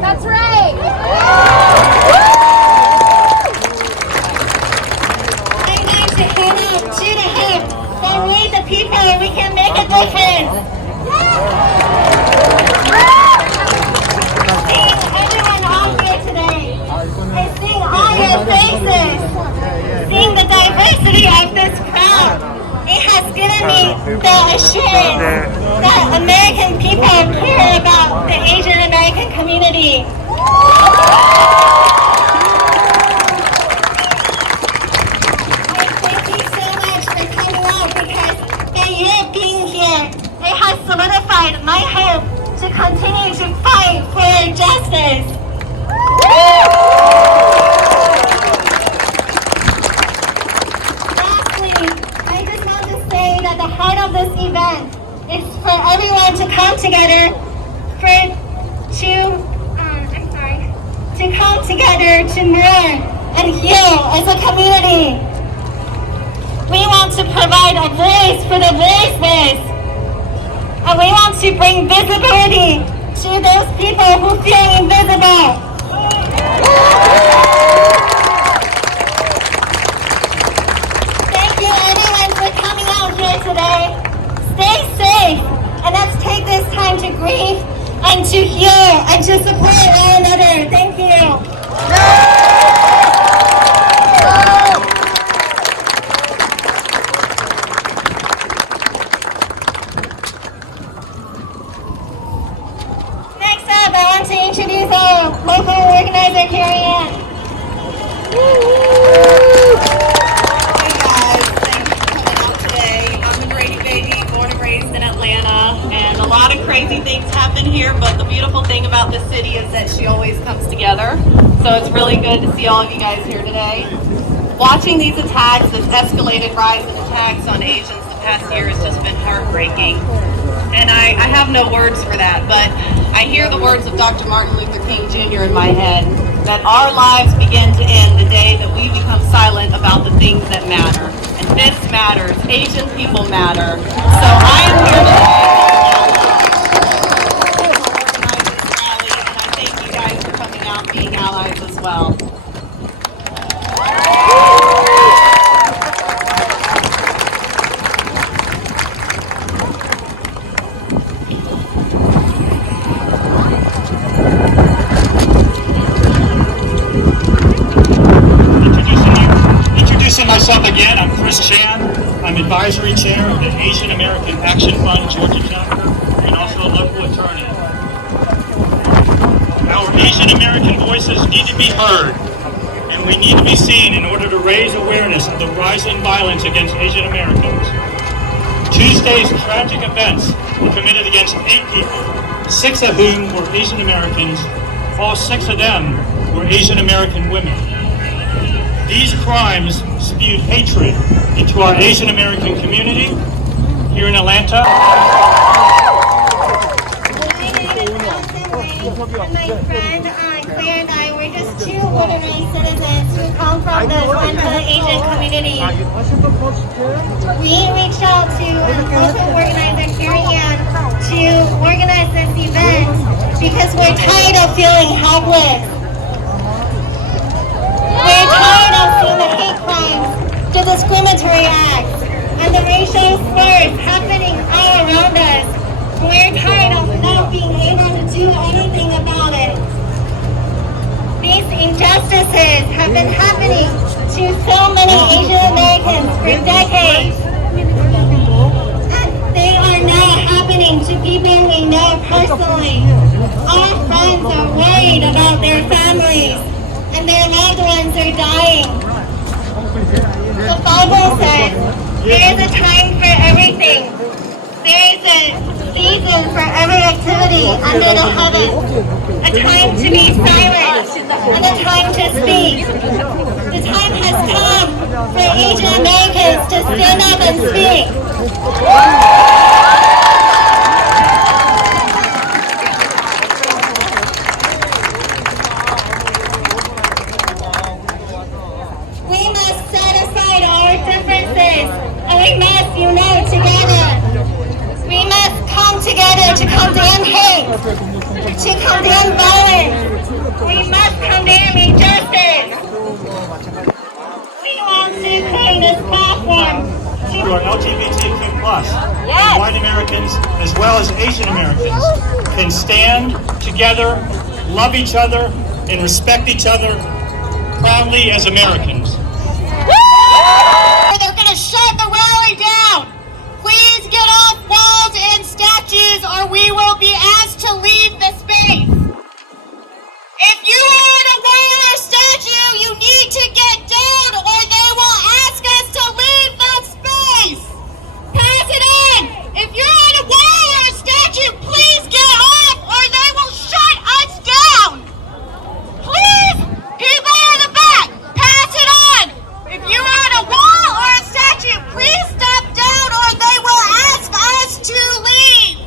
That's right. I'm going to head up to the hub. That we, the people, we can make a difference. Seeing everyone out here today, and seeing all your faces, seeing the diversity of this crowd, it has given me the assurance that American people care about the Asian American community. I thank you so much for coming out, because by you being here, it has solidified my hope to continue to fight for justice. Lastly, I just want to say that the heart of this event is for everyone to come together to mourn and heal as a community. We want to provide a voice for the voiceless, and we want to bring visibility to those people who feel invisible. Thank you everyone for coming out here today. Stay safe, and let's take this time to grieve and to heal and to support one another. Thank you. Next up, I want to introduce our local organizer, Carrie Ann. Hey guys, thanks for coming out today. I'm a Grady baby, born and raised in Atlanta, and a lot of crazy things happen here, but the beautiful thing about this city is that she always comes together. So it's really good to see all of you guys here today. Watching these attacks, this escalated rise in attacks on Asians the past year has just been heartbreaking. And I have no words for that, but I hear the words of Dr. Martin Luther King Jr. in my head, that our lives begin to end the day that we become silent about the things that matter. And this matters. Asian people matter. So I am here today and I thank you guys for coming out and being allies as well. Introducing myself again, I'm Chris Chan. I'm advisory chair of the Asian American Action Fund Georgia chapter and also a local attorney. Our Asian American voices need to be heard, and we need to be seen in order to raise awareness of the rising violence against Asian Americans. Tuesday's tragic events were committed against 8 people, 6 of whom were Asian Americans. All 6 of them were Asian American women. These crimes spewed hatred into our Asian American community here in Atlanta. And my friend Claire and I were just 2 ordinary citizens who come from the Atlanta Asian community. We reached out to local organizer Carrie Ann to organize this event because we're tired of feeling helpless. We're tired of seeing the hate crimes, the discriminatory acts, and the racial slurs happening all around us. We're tired of not being able to do anything about it. These injustices have been happening to so many Asian Americans for decades. And they are now happening to people we know personally. Our friends are worried about their families, and their loved ones are dying. The Bible says there is a time for everything. There is a season for every activity under the heaven. A time to be silent and a time to speak. The time has come for Asian Americans to stand up and speak. We must set aside our differences and we must unite together. We must come together to condemn hate, to condemn violence. We must condemn injustice. We want to create this platform To our LGBTQ plus, Yes. white Americans as well as Asian Americans can stand together, love each other, and respect each other proudly as Americans. They're going to shut the rally down. Please get off walls and statues or we will be asked to leave the space. If you are at a wall or statue, you need to get down or they will ask us to leave the space. Pass it in. If you're at a wall or a statue, please get off or they will shut us down. Please, people in the back, pass it on. If you're at a wall or a statue, please step down or they will ask us to leave.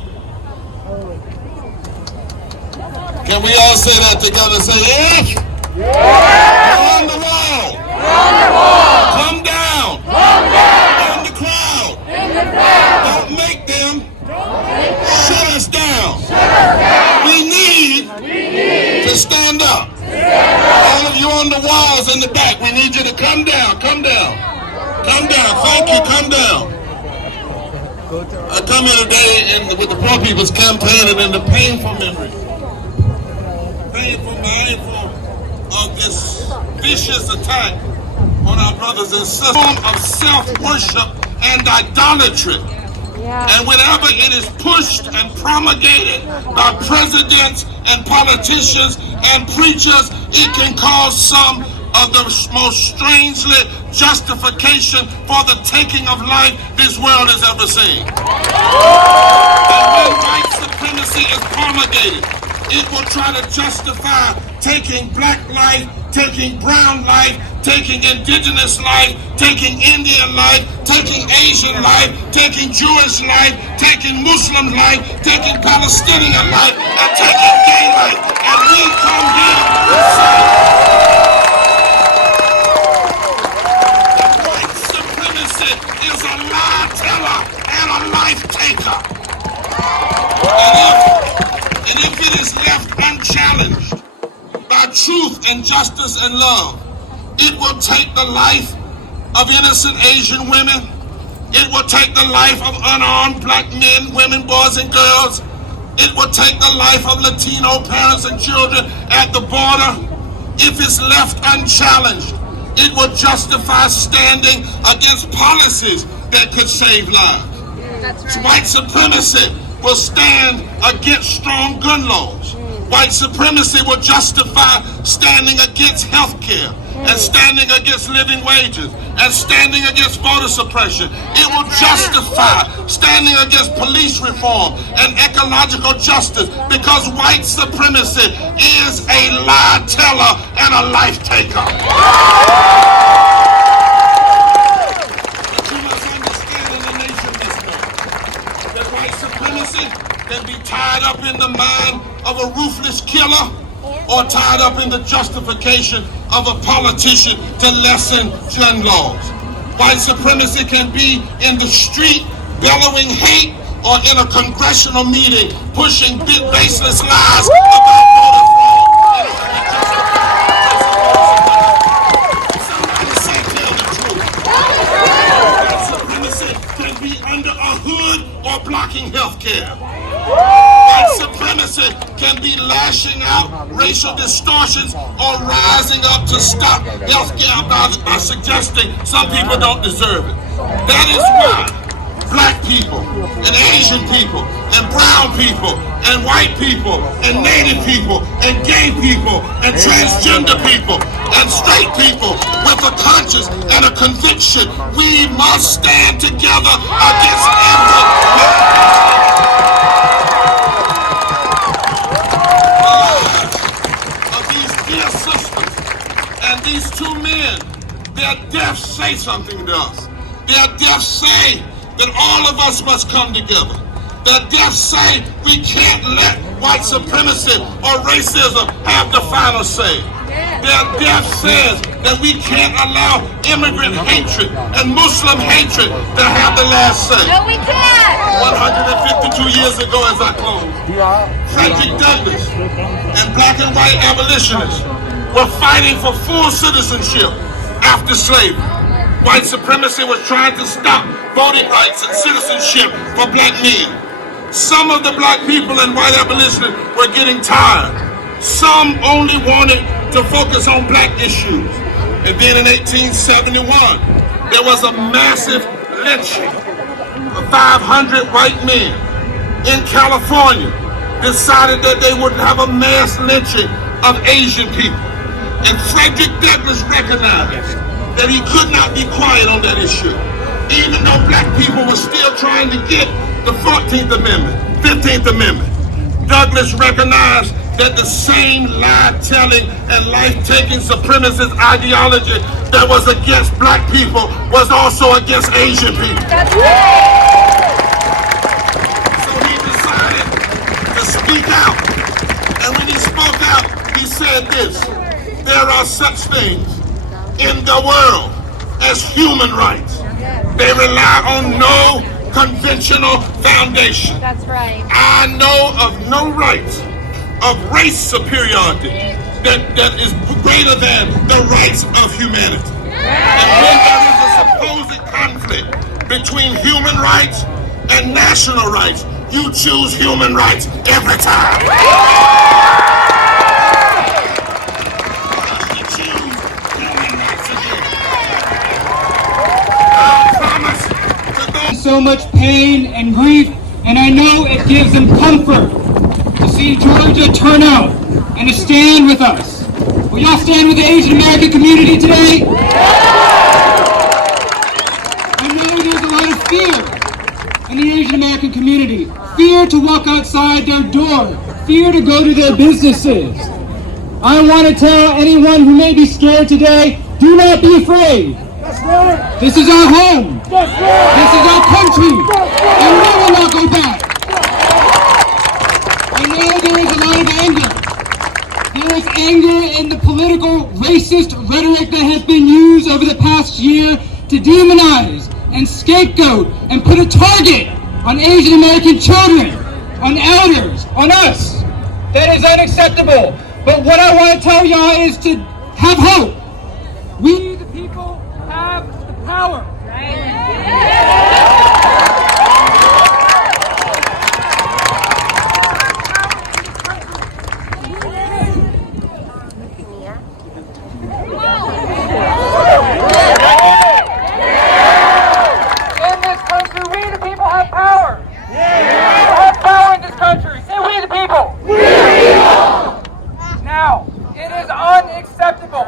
Can we all say that together? Say yes. On the wall. Come down. In the crowd. Don't make them shut us down. We need to stand up. All of you on the walls in the back, we need you to come down. Come down. Come down. Thank you. Come down. I come here today with the Poor People's Campaign and in the painful memory. Mindful of this vicious attack on our brothers and sisters, form of self-worship and idolatry. And whenever it is pushed and promulgated by presidents and politicians and preachers, it can cause some of the most strangely justification for the taking of life this world has ever seen. And when white supremacy is promulgated, it will try to justify taking black life, taking brown life, taking indigenous life, taking Indian life, taking Asian life, taking Jewish life, taking Muslim life, taking Palestinian life, and taking gay life. And we come here to say that white supremacy is a lie teller and a life taker. And if it is left unchallenged by truth and justice and love, it will take the life of innocent Asian women. It will take the life of unarmed black men, women, boys, and girls. It will take the life of Latino parents and children at the border. If it's left unchallenged, it will justify standing against policies that could save lives. That's right. White supremacy will stand against strong gun laws. White supremacy will justify standing against health care and standing against living wages and standing against voter suppression. It will justify standing against police reform and ecological justice because white supremacy is a lie teller and a life taker. But you must understand in the nation this day that white supremacy can be tied up in the mind of a ruthless killer or tied up in the justification of a politician to lessen gun laws. White supremacy can be in the street bellowing hate or in a congressional meeting pushing baseless lies about voter fraud. Somebody say tell the truth. White supremacy can be under a hood or blocking health care. White supremacy can be lashing out racial distortions or rising up to stop health care by suggesting some people don't deserve it. That is why black people and Asian people and brown people and white people and native people and gay people and transgender people and straight people with a conscience and a conviction, we must stand together against every these two men, their deaths say something to us. Their deaths say that all of us must come together. Their deaths say we can't let white supremacy or racism have the final say. Their death says that we can't allow immigrant hatred and Muslim hatred to have the last say. No, we can't. 152 years ago, as I close, Frederick Douglass and black and white abolitionists were fighting for full citizenship after slavery. White supremacy was trying to stop voting rights and citizenship for black men. Some of the black people and white abolitionists were getting tired. Some only wanted to focus on black issues. And then in 1871, there was a massive lynching of 500 white men in California decided that they would have a mass lynching of Asian people. And Frederick Douglass recognized that he could not be quiet on that issue. Even though black people were still trying to get the 14th Amendment, 15th Amendment, Douglass recognized that the same lie-telling and life-taking supremacist ideology that was against black people was also against Asian people. So he decided to speak out. And when he spoke out, he said this: there are such things in the world as human rights. They rely on no conventional foundation. That's right. I know of no rights of race superiority that is greater than the rights of humanity. And when there is a supposed conflict between human rights and national rights, you choose human rights every time. You choose human rights again. I promise to those so much pain and grief, and I know it gives them comfort to see Georgia turn out and to stand with us. Will y'all stand with the Asian American community today? I know there's a lot of fear in the Asian American community. Fear to walk outside their door. Fear to go to their businesses. I want to tell anyone who may be scared today, do not be afraid. This is our home. This is our country. And we will not go back. I know there is a lot of anger. There is anger in the political, racist rhetoric that has been used over the past year to demonize and scapegoat and put a target on Asian American children, on elders, on us. That is unacceptable. But what I want to tell y'all is to have hope. We, the people, have the power. In this country, we the people have power. We have power in this country. Say we the people. Now, it is unacceptable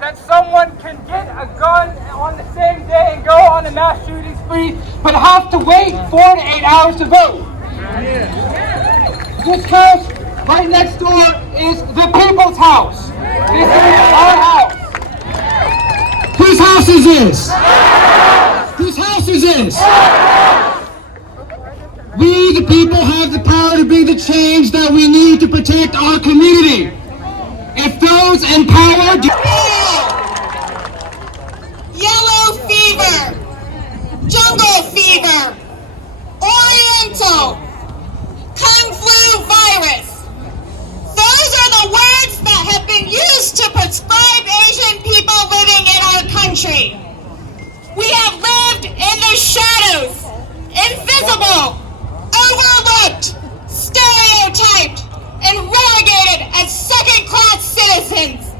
that someone can get a gun on the same day and go on a mass shooting spree, but have to wait 4 to 8 hours to vote. This house right next door is the people's house. This is our house. Whose house is this? Whose house is this? We, the people, have the power to be the change that we need to protect our community. If those in power do... Yellow fever, jungle fever, oriental, kung flu virus. Those are the words that have been used to prescribe Asian people living in our country. We have lived in the shadows, invisible, overlooked, stereotyped, and relegated as second-class citizens.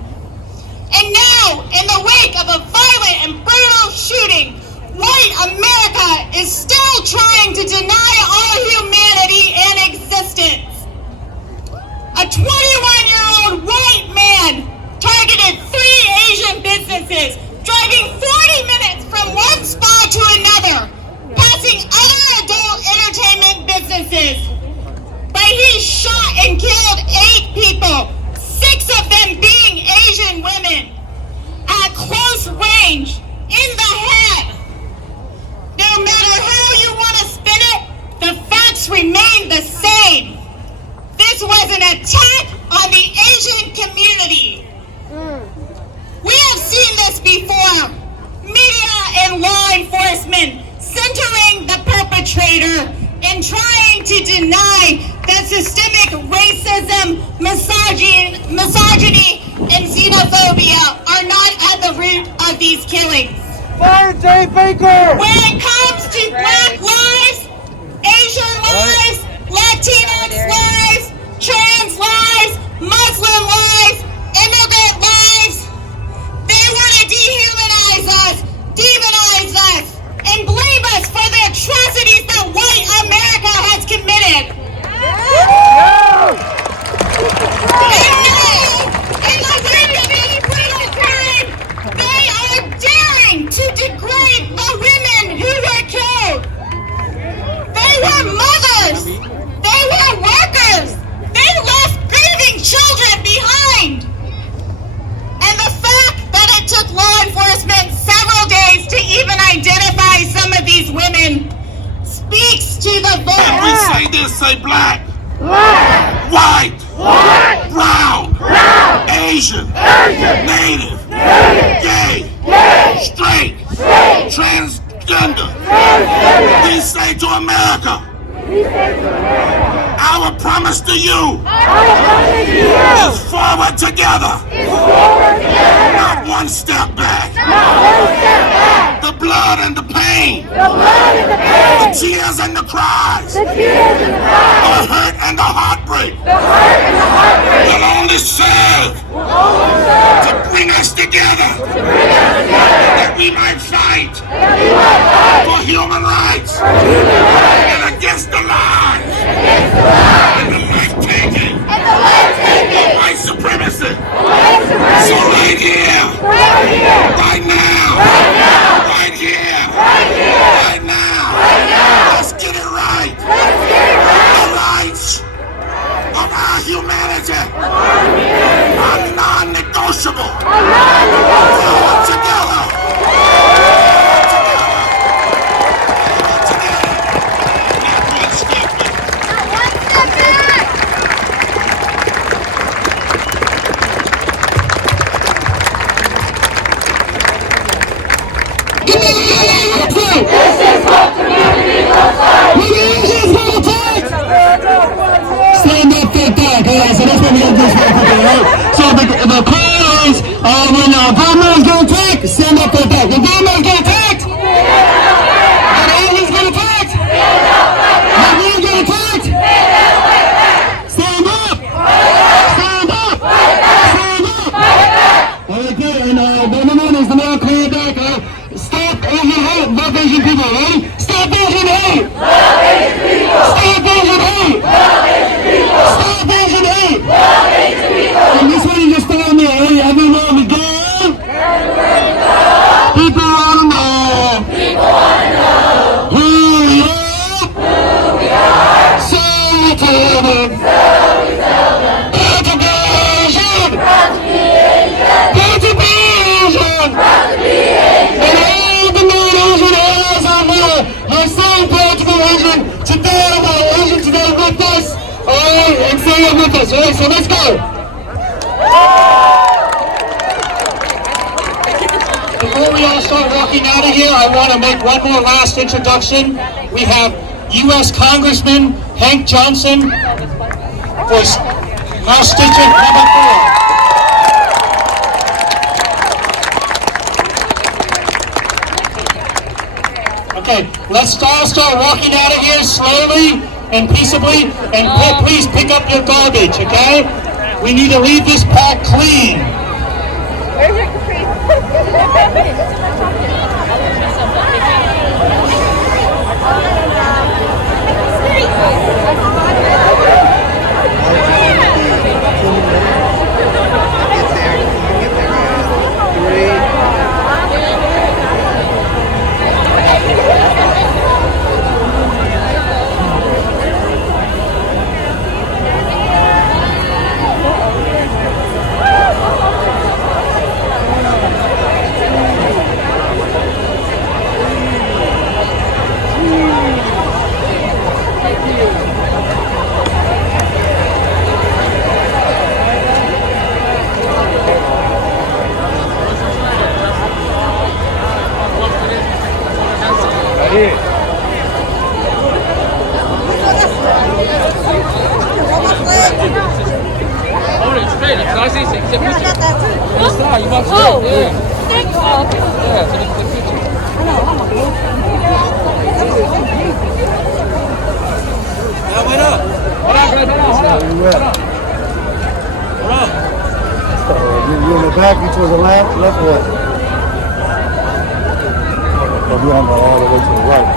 And now, in the wake of a violent and brutal shooting, white America is still trying to deny our humanity and existence. A 21-year-old white man targeted 3 Asian businesses, driving 40 minutes from one spa to another, passing other adult entertainment businesses. But he shot and killed 8 people, 6 of them being Asian women, at close range, in the head. No matter how you want to spin it, the facts remain the same. This was an attack on the Asian community. America and trying to deny that systemic racism, misogyny, and xenophobia are not at the root of these killings. Fire Jay Baker! When it comes to Black lives, Asian lives, Latinx lives, trans lives, Muslim lives, immigrant lives, they want to dehumanize us, demonize us, and blame us for the atrocities that white America has committed. In the wake of any brutal crime, they are daring to degrade the women who were killed. They were mothers. They were workers. They left grieving children behind. And the fact that it took law enforcement several days to even identify some of these women speaks to the When we vote. say this, say black, white, brown, Asian, native, gay, straight, transgender. We say to America, our promise to you is forward together, not one step back. The blood and the pain, the tears and the cries, the hurt and the heartbreak will only serve to bring us together, that we might fight for human rights and against the lies and the life-taking of white supremacy. So right here, right now, right here, right now, let's get it right. The rights of our humanity are non-negotiable. Forward together. Not one step back. Stand up for that, guys. So that's what we're gonna do for right? So the call is, when government is getting attacked, stand up for that. When government is getting attacked, when aliens get attacked, when we get attacked, stand up, stand up, stand up. All right, good. And number one is the man calling back. Stop Asian hate, love Asian people. Ready? Stop Asian hate. Stop Asian hate! Stop Asian hate! And this one you just told me, hey, everywhere we go, people wanna know who we are. So we tell them. Proud to be Asian! Proud to be Asian! And all the non-Asian allies out there are so proud to be Asian. Today, we're Asian today with us. Alright, and say it with us. Alright, so let's go. Before we all start walking out of here, I want to make one more last introduction. We have U.S. Congressman Hank Johnson for House District number 4. Okay, let's all start walking out of here slowly and peaceably, and please pick up your garbage, okay? We need to leave this park clean. a picture. got that too. Stop, you must Oh, yeah. thank you. Yeah, so the picture. Now wait up. Hold on, Greg, hold on. Hold on. You in the back, you towards the left what? Or you on all the way to the right?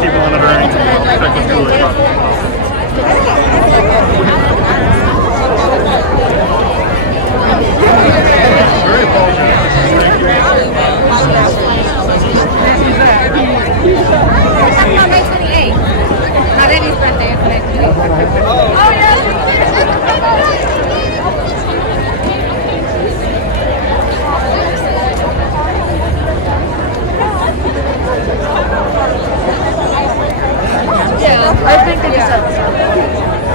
Keep monitoring. Check the school. Very On May 28th. My baby's birthday is May 28th. Oh, yeah, I think they just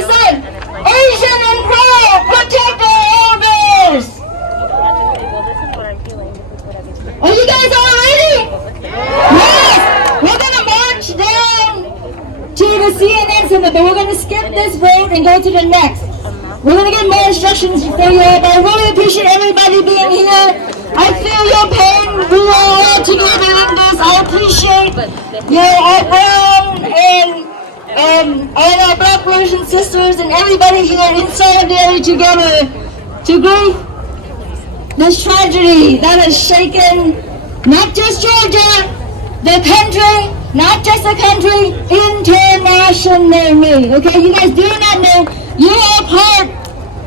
Asian and proud, protect our elders. Are you guys all ready? Yes. We're gonna march down to the CNN Center, but we're gonna skip this road and go to the next. We're gonna get more instructions for you all, but I really appreciate everybody being here. I feel your pain. We are all together in this. I appreciate your brown and all our black brothers and sisters and everybody here in solidarity together to grieve this tragedy that has shaken not just Georgia, the country, not just the country, internationally. Okay, you guys do not know you are part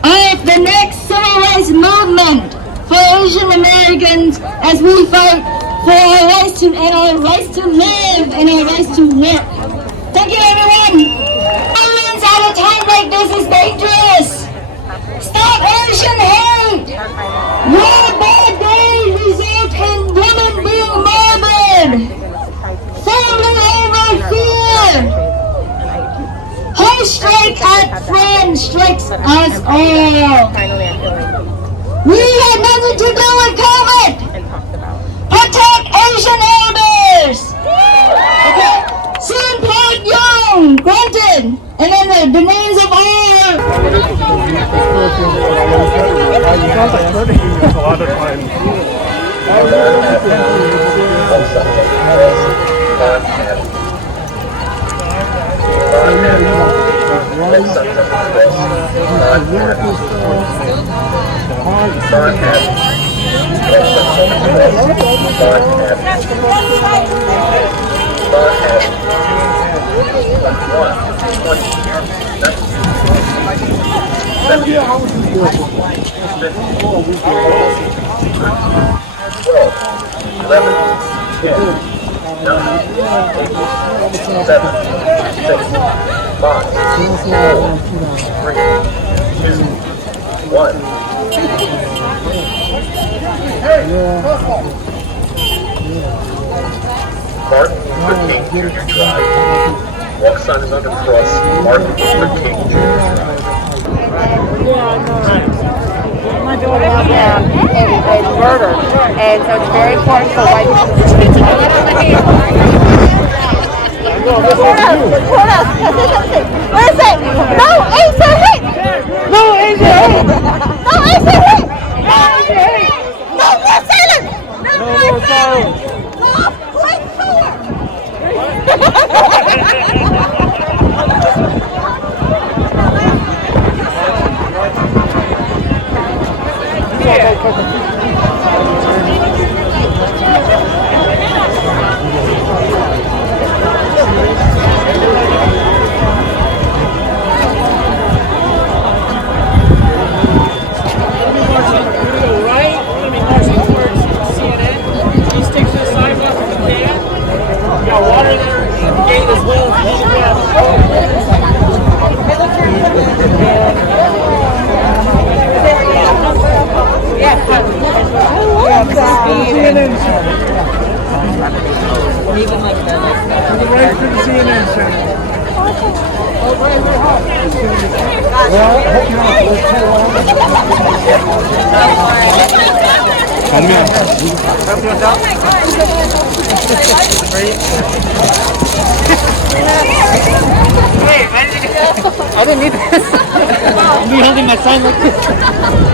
of the next civil rights movement for Asian Americans as we fight for our rights to live and our rights to work. Thank you, everyone. Violence at a time like this is dangerous. Stop Asian hate. Your bad days result in women being murdered. Family over fear. Home strike at friends strikes us all. We had nothing to do with COVID. Protect Asian elders. Okay? Soon Park Young, granted, and then the names of all. A lot of times. Martin Luther King Jr. Drive. Walk sign is under cross. Martin Luther King Jr. Drive. My daughter is murdered, and so it's very important for white Support us. Listen. No Asian hate. No Asian hate. No Asian hate. No Asian hate. No more silence. No more silence. No white power. I didn't need this. I'll be holding my sign like this.